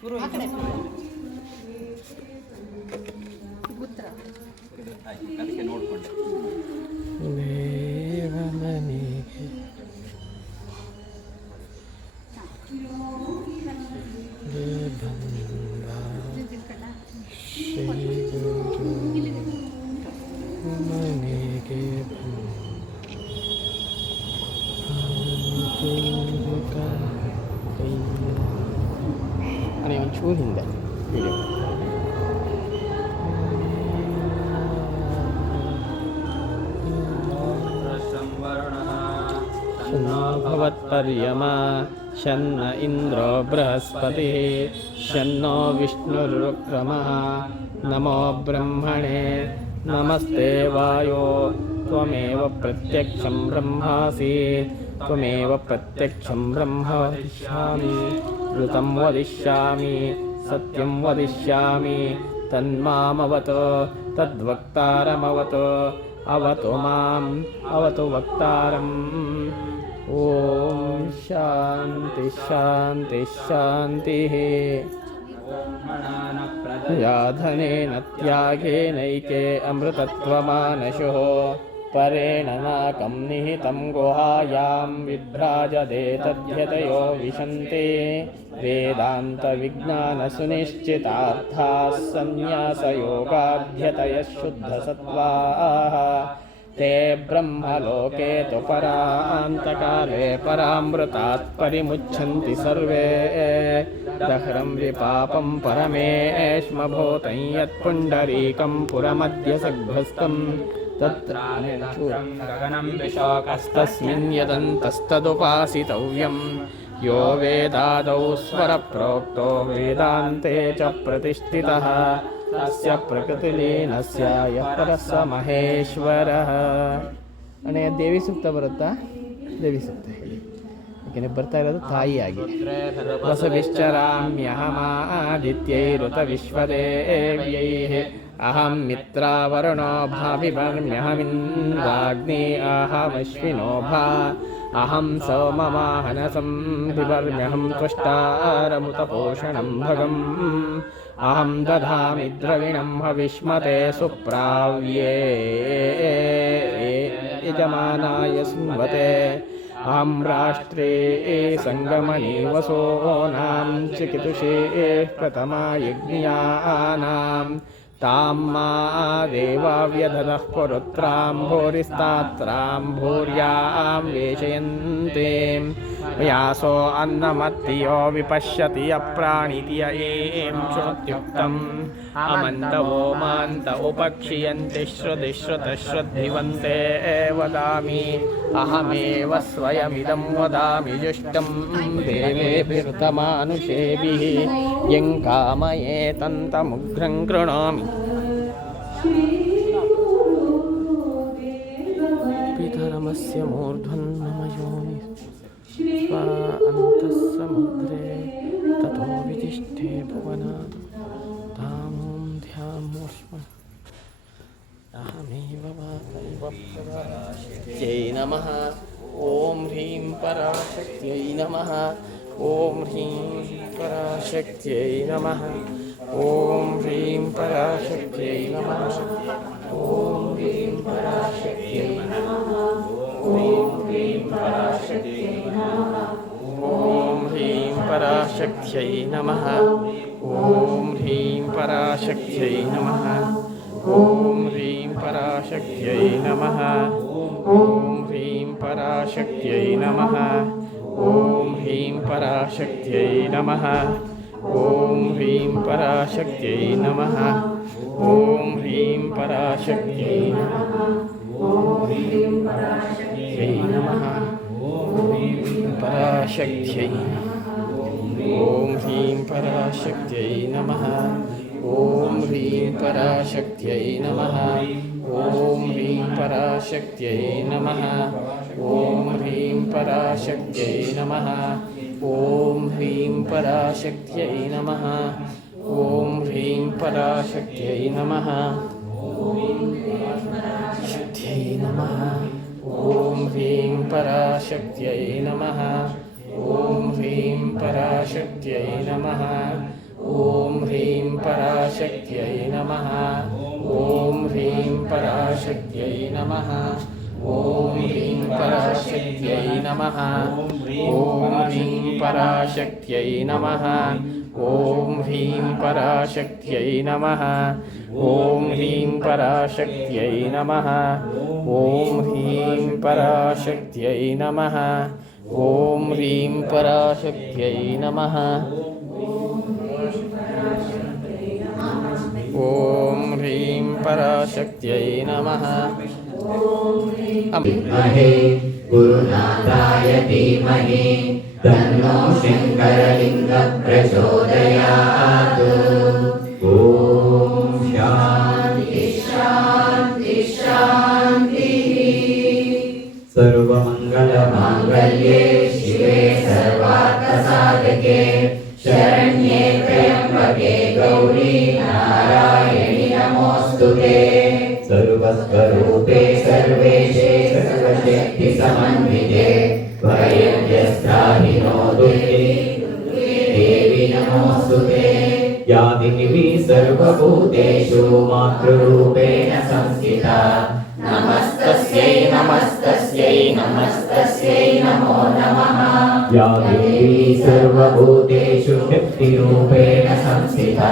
ಪುರೋಹಿತ भवत्पर्यमा शन्न इन्द्रो बृहस्पतिः। शन्नो विष्णुरुक्रमः। नमो ब्रह्मणे। नमस्ते वायो। त्वमेव प्रत्यक्षं ब्रह्मासि। त्वमेव प्रत्यक्षं ब्रह्म वदिष्यामि ऋतं वदिष्यामि। सत्यं वदिष्यामि। तन्मामवत। तद्वक्तारमवत। अवतु माम्। अवतु वक्तारम् ॐ शान्ति शान्ति शान्तिः। याधनेन त्यागेनैके अमृतत्वमानशुः। परेण नाकं निहितं गुहायां विभ्राजते तद्यतयो विशन्ति। शुद्धसत्त्वाः ते ब्रह्मलोके तु परान्तकाले परामृतात् परिमुच्छन्ति सर्वे दह्रं विपापं परमेश्मभूतं यत्पुण्डरीकं पुरमद्य सग्भस्तं तत्र गगनं विशोकस्तस्मिन् तस्मिन् यदन्तस्तदुपासितव्यं यो वेदादौ स्वरप्रोक्तो वेदान्ते च प्रतिष्ठितः तस्य ಪ್ರಕೃತಿಲೀನಸ್ಯ ಯಃ ಸ ಮಹೇಶ್ವರಃ ಅಣ್ಣೆ ದೇವಿ ಸೂಕ್ತ ಬರುತ್ತಾ ದೇವಿ ಸೂಕ್ತ ಹೇಳಿ ಯಾಕೆಂದರೆ ಬರ್ತಾ ಇರೋದು ತಾಯಿಯಾಗಿ ವಸವಿಶ್ಚರಾಮ್ಯಹಮಾದಿತ್ಯೈರುತ ವಿಶ್ವದೇವ್ಯೈಃ ಅಹಂ ಮಿತ್ರಾವರುಣೋ ಭಾವಿಮರ್ಮ್ಯಹಮಿಂದ್ರಾಗ್ನಿ ಅಹಮಶ್ವಿನೋ ಭಾ ಅಹಂ ಸೋಮಮಾಹನಸಂ ಬಿವರ್ಮ್ಯಹಂ त्वष्टारमुतपोषणं भगम् अहं दधामि द्रविणं हविष्मते सुप्राव्ये। यजमानाय सुन्वते। अहं राष्ट्रे सङ्गमणि वसोनां चिकितुषे प्रथमा यज्ञानां तां मा देवाव्यदधः पुरुत्रां भूरिस्तात्रां भूर्यां वेशयन्ते व्यासो अन्नमत्तियो विपश्यति अप्राणिति य एं श्रुत्युक्तम् अमन्तवो मान्त उपक्षियन्ति श्रुति श्रुतश्रुद्धिवन्ते वदामि अहमेव स्वयमिदं वदामि जुष्टं देवेभिरुतमानुषेभिः यं कामये तन्तमुग्रं कृणोमि पितरमस्य मूर्ध्वन्मम योनि स्वा अन्तः समुद्रे ततो वितिष्ठे भुवना धामों ध्यामोष्म अहमेव वातैव पराशक्त्यै नमः ॐ ह्रीं पराशक्त्यै नमः ॐ ह्रीं पराशक्त्यै नमः ॐ ह्रीं पराशक्त्यै नमः పరాశక్త్యై నమ ఓం హ్రీం పరాశక్త్యై నమ ఓం హ్రీం పరాశక్త్యై నమ ఓం హ్రీం పరాశక్త్యై నమ ఓం హ్రీం పరాశక్త్యై నమ ఓం హ్రీం పరాశక్త్యై నమ ఓం హ్రీం పరాశక్త్యై నమ ఓం హ్రీం పరాశక్త్యై నమ ఓం హ్రీం పరాశక్త్యై నమ ॐ ह्रीं पराशक्त्यै नमः। ॐ ह्रीं पराशक्त्यै नमः। ॐ ह्रीं पराशक्त्यै नमः। ॐ ह्रीं पराशक्त्यै नमः। ॐ ह्रीं पराशक्त्यै नमः। ॐ ह्रीं पराशक्त्यै नमः। नमः। ॐ ह्रीं पराशक्त्यै नमः। ॐ హ్రీం పరాశక్త్యై నమ ఓం హ్రీం పరాశక్త్యై నమ ఓం హ్రీం పరాశక్త్యై నమ ఓం హ్రీం పరాశక్త్యై నమ ఓం హ్రీం పరాశక్త్యై నమ ఓం హ్రీం పరాశక్త్యై నమ ఓం హ్రీం పరాశక్త్యై నమ ఓం హ్రీం పరాశక్త్యై నమ ॐ ह्रीं पराशक्त्यै नमः। ॐ ह्रीं पराशक्त्यै नमः। गुरुनाथाय धीमहि तन्नो शङ्करलिङ्गः नारायणि नमोऽस्तु ते सर्वस्वरूपे सर्वेशे सर्वशक्तिसमन्विते वैद्यस्त्राहि नो दुर्गे देवि नमोऽस्तु ते या देवी सर्वभूतेषु मातृरूपेण संस्थिता नमस्तस्यै नमस्तस्यै नमस्तस्यै नमो नमः या देवी सर्वभूतेषु शक्तिरूपेण संस्थिता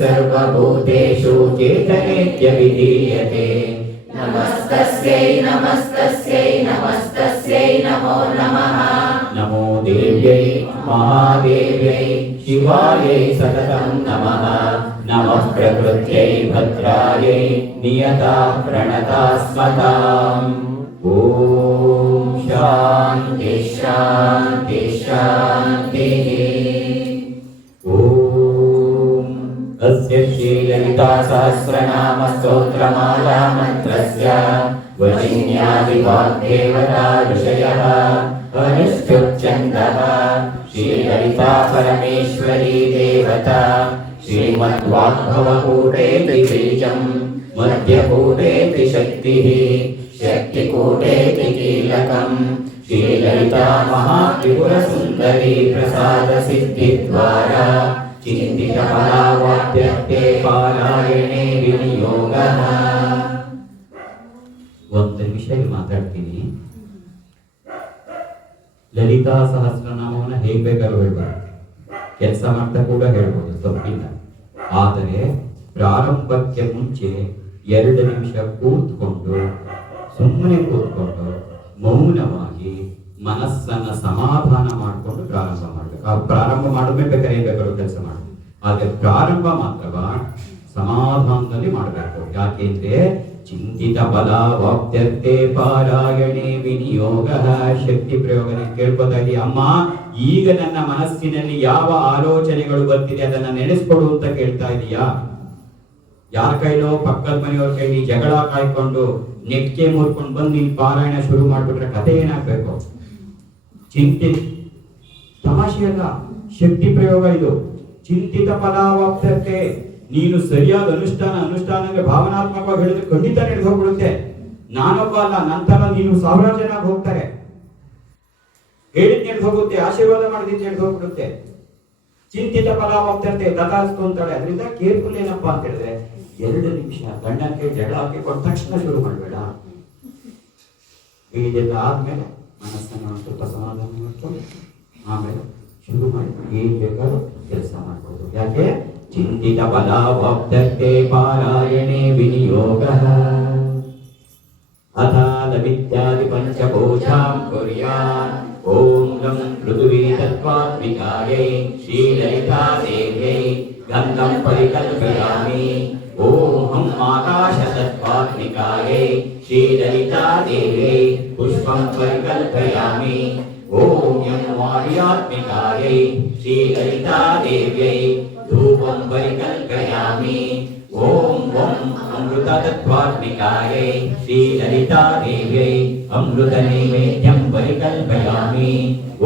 सर्वभूतेषु चेतनेत्य विधीयते नमस्तस्यै नमस्तस्यै नमस्तस्यै नमो नमः नमो देव्यै महादेव्यै शिवायै सततं नमः नमः प्रकृत्यै भद्रायै नियता प्रणता स्मताम् ॐ शान्ति शान्ति शान्तिः श्रीललिता सहस्रनामस्तोत्रमाला मन्त्रस्य वशिन्यादिवाग्देवता ऋषयः अनुष्ठुप्छन्दः श्रीललिता परमेश्वरी देवता श्रीमद्वाग्भवकूटेति बीजम् मध्यकूटेति शक्तिः शक्तिकूटेति कीलकम् श्रीललिता महात्रिपुरसुन्दरी प्रसादसिद्धिद्वारा चिन्तितफलावाप्यर्थे ಪಾರಾಯಣೆ ವಿನಿಯೋಗಃ ಒಂದು ನಿಮಿಷ ಇಲ್ಲಿ ಮಾತಾಡ್ತೀನಿ ಲಲಿತಾ ಸಹಸ್ರನಾಮವನ್ನ ಹೇಗ್ ಬೇಕಾದ್ರೂ ಹೇಳ್ಬೋದು ಕೆಲಸ ಮಾಡ್ತಾ ಕೂಡ ಹೇಳ್ಬೋದು ತಪ್ಪಿಲ್ಲ ಆದರೆ ಪ್ರಾರಂಭಕ್ಕೆ ಮುಂಚೆ ಎರಡು ನಿಮಿಷ ಕೂತ್ಕೊಂಡು ಸುಮ್ಮನೆ ಕೂತ್ಕೊಂಡು ಮೌನವಾಗಿ ಮನಸ್ಸನ್ನ ಸಮಾಧಾನ ಮಾಡಿಕೊಂಡು ಪ್ರಾರಂಭ ಮಾಡ್ಬೇಕು ಆ ಪ್ರಾರಂಭ ಮಾಡಿದ್ಮೇಲೆ ಆದ್ರೆ ಪ್ರಾರಂಭ ಮಾತ್ರವ ಸಮಾಧಾನದಲ್ಲಿ ಮಾಡಬೇಕು. ಯಾಕೆಂದ್ರೆ ಚಿಂತಿತ ಬಲ ವಾಪ್ಯತೆ ಪಾರಾಯಣೆ, ವಿನಿಯೋಗ, ಶಕ್ತಿ ಪ್ರಯೋಗ ಕೇಳ್ಕೊತಾ ಅಮ್ಮ, ಈಗ ನನ್ನ ಮನಸ್ಸಿನಲ್ಲಿ ಯಾವ ಆಲೋಚನೆಗಳು ಬರ್ತಿದೆ ಅದನ್ನ ನೆನೆಸ್ಕೊಡು ಅಂತ ಕೇಳ್ತಾ ಇದೀಯಾ. ಯಾರ ಕೈಲೋ? ಪಕ್ಕದ ಮನೆಯವ್ರ ಕೈಲಿ ಜಗಳ ಕಾಯ್ಕೊಂಡು ನೆಟ್ಟಿಗೆ ಮುರ್ಕೊಂಡು ಬಂದು ನೀನ್ ಪಾರಾಯಣ ಶುರು ಮಾಡ್ಬಿಟ್ರೆ ಕತೆ ಏನಾಗ್ಬೇಕು? ಚಿಂತೆ. ತಮಾಷೆ ಅಲ್ಲ, ಶಕ್ತಿ ಪ್ರಯೋಗ ಇದು. ಚಿಂತಿತ ಫಲಾವಾಪ್ತತೆ ನೀನು ಸರಿಯಾದ ಅನುಷ್ಠಾನ, ಅನುಷ್ಠಾನಕ್ಕೆ ಭಾವನಾತ್ಮಕವಾಗಿ ಹೇಳಿದ್ರೆ ಖಂಡಿತ ನಡೆದು ಹೋಗ್ಬಿಡುತ್ತೆ. ನಾನೊಬ್ಬ ಅಲ್ಲ, ನಂತರ ನೀನು ಸಾವಿರಾರು ಜನ ಹೋಗ್ತಾರೆ. ಹೇಳಿದ್ ನಡೆದು ಹೋಗುತ್ತೆ, ಆಶೀರ್ವಾದ ಮಾಡಿದ್ ನಡೆದು ಹೋಗ್ಬಿಡುತ್ತೆ. ಚಿಂತಿತ ಫಲಾವಾಪ್ತತೆ ತಥಾಸ್ತು ಅಂತಾಳೆ. ಅದರಿಂದ ಕೇರ್ಫುಲ್ ಏನಪ್ಪಾ ಅಂತ ಹೇಳಿದ್ರೆ, ಎರಡು ನಿಮಿಷ ಗಂಡಕ್ಕೆ ಜಗಳ ಹಾಕಿ ಕೊಟ್ಟ ತಕ್ಷಣ ಶುರು ಮಾಡಬೇಡ. ಇದೆಲ್ಲ ಆದ್ಮೇಲೆ ಮನಸ್ಸನ್ನು ಸ್ವಲ್ಪ ಸಮಾಧಾನ ಮಾಡ್ಕೊಂಡು, ಆಮೇಲೆ ಶುರು ಮಾಡಿ ಏನು ಬೇಕಾದ್ರೂ ಕೆಲಸ ಮಾಡ್ಬೋದು ಯಾಕೆ ಚಿಂತಿತ ಫಲಾಭಾಪ್ತಕ್ಕೆ ಪಾರಾಯಣೆ ವಿನಿಯೋಗ ಅತಾದ ವಿದ್ಯಾದಿ ಪಂಚಭೂಷಾಂ ಕುರ್ಯಾನ್ ಓಂ ಗಂ ಪೃಥುವೀ ತತ್ವಾತ್ಮಿಕಾಯೈ ಶ್ರೀಲಲಿತಾ ದೇವ್ಯೈ ಗಂಧಂ ಪರಿಕಲ್ಪಯಾಮಿ ಓಂ ಹಂ ಆಕಾಶ ತತ್ವಾತ್ಮಿಕಾಯೈ ಶ್ರೀಲಲಿತಾ ದೇವ್ಯೈ ಪುಷ್ಪಂ ಪರಿಕಲ್ಪಯಾಮಿ ಓಂ वार्यात्मिकायै श्रीललिता देव्यै धूपं परिकल्पयामि ॐ अमृततत्त्वात्मिकायै श्रीललितादेव्यै अमृतनैवेद्यं परिकल्पयामि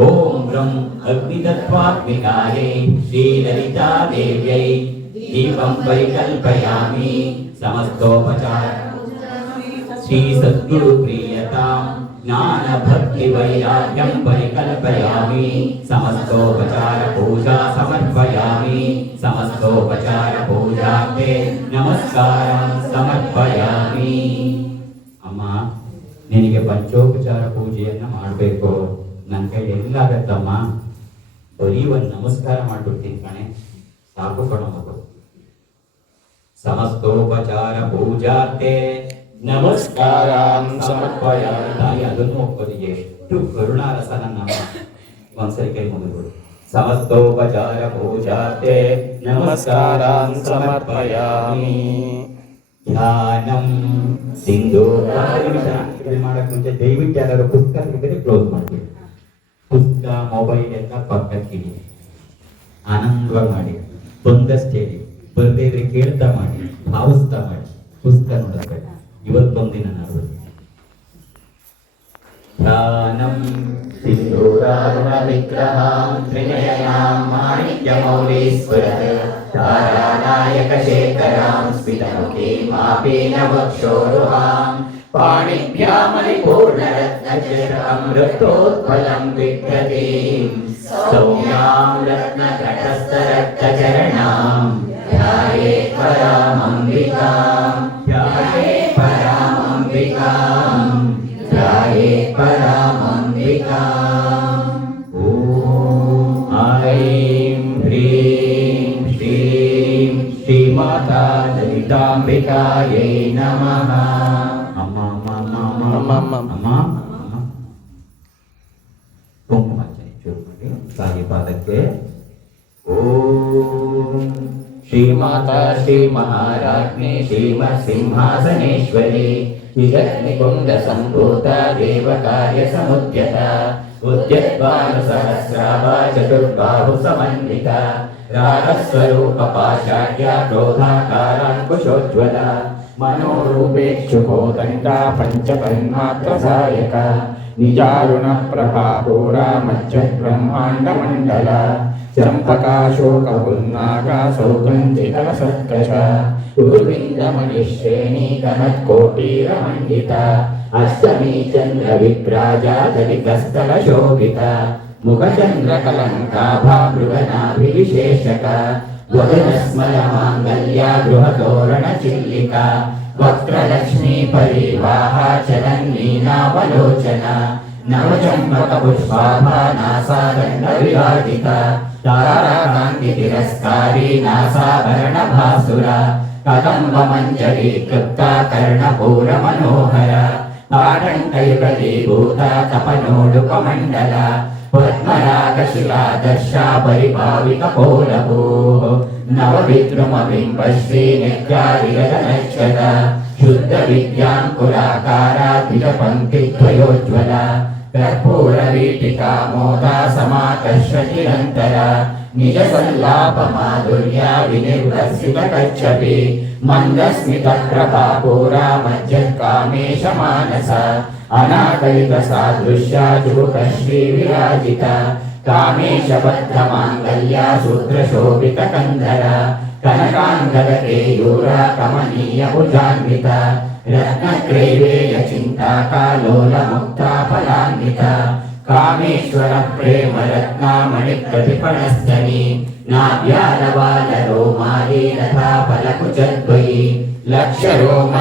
ॐ ब्रं अग्नितत्त्वात्मिकायै श्रीललितादेव्यै दीपं परिकल्पयामि समस्तोपचार श्री सद्गुरु प्रियतां ज्ञान भक्ति वैराग्यं परिकल्पयामि समस्तोपचार पूजा समर्पयामि समस्तोपचार पूजार्थे नमस्कारं ಸಮರ್ಪಯಾಮಿ ಅಮ್ಮ ನಿನಗೆ ಪಂಚೋಪಚಾರ ಪೂಜೆಯನ್ನ ಮಾಡಬೇಕು ನನ್ನ ಕೈಲಿ ಎಲ್ಲಾಗತ್ತಮ್ಮ ಬರೀ ಒಂದು ನಮಸ್ಕಾರ ಮಾಡ್ಬಿಡ್ತೀನಿ ಕಣೆ ಸಾಕು ಕಣ ಮಗು ಸಮಸ್ತೋಪಚಾರ ಪೂಜಾರ್ತೆ ನಮಸ್ಕಾರಾನ್ ಸಮರ್ಪಯಾಮಿ. ತಾಯಿ ಅದನ್ನು ಒಬ್ಬರಿಗೆ ಎಷ್ಟು ಕರುಣಾರಸ ನಮ್ಮ. ಒಂದ್ಸರಿ ಕೈ ಮುಗಿದ್ಬಿಡು ಸಮಸ್ತೋಪಚಾರ ಪೂಜಾತೆ ನಮಸ್ಕಾರಾನ್ ಸಮರ್ಪಯಾಮಿ. ಧ್ಯಾನಂ. ಸಿಂಧು ಇದು ಮಾಡಕ್ ಮುಂಚೆ ದಯವಿಟ್ಟು ಯಾರು ಪುಸ್ತಕ ತೆಗೆದ್ರೆ ಕ್ಲೋಸ್ ಮಾಡ್ತೀವಿ. ಪುಸ್ತಕ ಮೊಬೈಲ್ ಎಲ್ಲ ಪಕ್ಕಕ್ಕಿಡಿ. ಆನಂದವಾಗಿ ಮಾಡಿ. ಬಂದಷ್ಟೇ ಬರ್ದೇ ಇದ್ರೆ ಕೇಳ್ತಾ ಮಾಡಿ. ಭಾವಿಸ್ತಾ ಮಾಡಿ. ಪುಸ್ತಕ ನೋಡಬೇಡ ಇವತ್ತೊಂದಿನ ನಾವು ध्यानं सिन्दूरारुणविग्रहां त्रिनयनां माणिक्यमौलीश्वरः तारानायकशेखरां स्मितमुखीमापीनवक्षोरुहां पाणिभ्यामलिपूर्णरत्नचरमृतोत्पलं बिभ्रतीं सौम्यां रत्नघटस्थरक्तचरणां ध्याये परामम्बिकां ध्याये परां ध्याये परामम्बिका ॐ ऐं ह्रीं श्रीं श्रीमाता ललिताम्बिकायै नमः पादके ॐ श्रीमाता श्रीमहाराज्ञी श्रीमत्सिंहासनेश्वरी विगग्निकुण्डसम्भूता देवकार्यसमुद्यता उद्यत्वानुसहस्रावा चतुर्बाहुसमन्विता रागस्वरूपपाशाढ्या क्रोधाकाराङ्कुशोज्ज्वला मनोरूपेक्षुकोदण्डा पञ्चपन्मात्रसायका निजारुणप्रभाभूरामच्च ब्रह्माण्डमण्डला चम्पकाशोकपुन्नाकाशौकञ्जितवसत्कष गुरुविन्दमणिश्रेणीकमत्कोटीरमण्डिता अष्टमी चन्द्रविभ्राजातलितस्थलशोभिता मुखचन्द्रकलङ्काभाभृगनाभिविशेषका गगनस्मयमाङ्गल्या गृहतोरणचिल्लिका वक्त्रलक्ष्मी परिवाहा चरन्नीनावलोचना नवचम्पकपुष्पाभा नासादण्डविराजिता काराकान्ति तिरस्कारी नासाभरण भासुरा कदम्ब मञ्जरी कृप्ता कर्णपूर मनोहर ताटङ्कैप्रदीभूता तपनोडुपमण्डला पद्मरागशिला दर्शा परिभावितपोलभूः नवविद्रुमबिम्बश्रीनिद्राविरनश्वरा शुद्धविद्याङ्कुराकारा द्विजपङ्क्तिद्वयोज्ज्वला శ్రేణి కనత్కోటీర మండిత అష్టమి చంద్ర విభ్రాజాదలికస్థల శోభిత ముఖచంద్ర కలంకాభాభృగనాభివిశేషక వదనస్మర మాంగళ్య గృహతోరణ చిల్లిక వక్రలక్ష్మీ పరివాహ చరన్నీనావలోచన నవచంపక పుష్పాభానాసాదండ చింతాకాలోల కామేశ్వర ప్రేమ రత్నామణి ప్రతిపణస్తని నాభ్యాలవాల రోమాలి రథాఫలకు చద్వయి లక్ష రోమ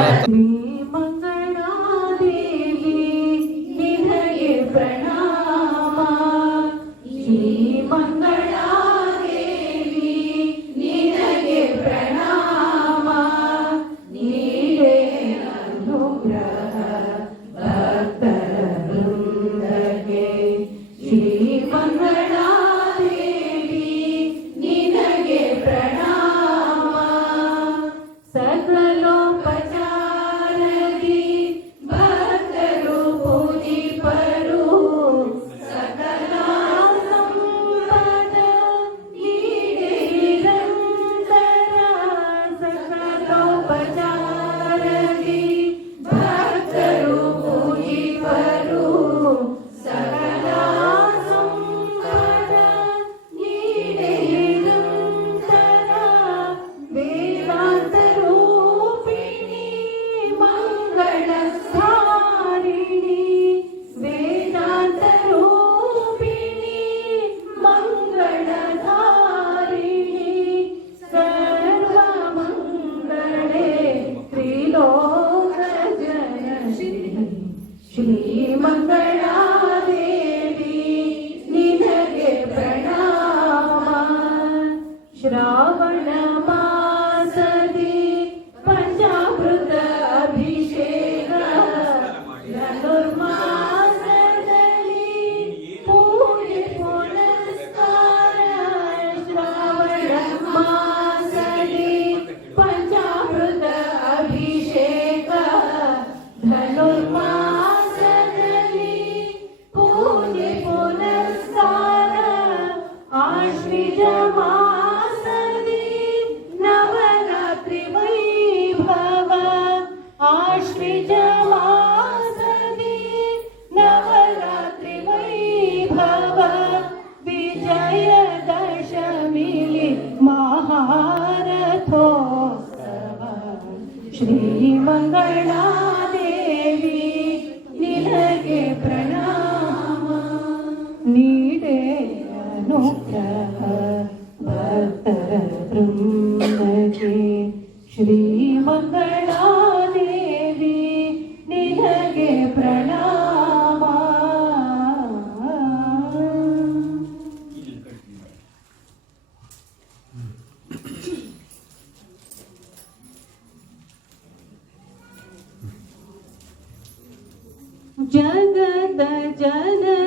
भारतोत्सवं श्रीमङ्गलादेवी निलगे प्रणाम नीडे अनुग्रह भक्तवृन्दके श्रीमङ्गला ಜಗದ ಜನನಿ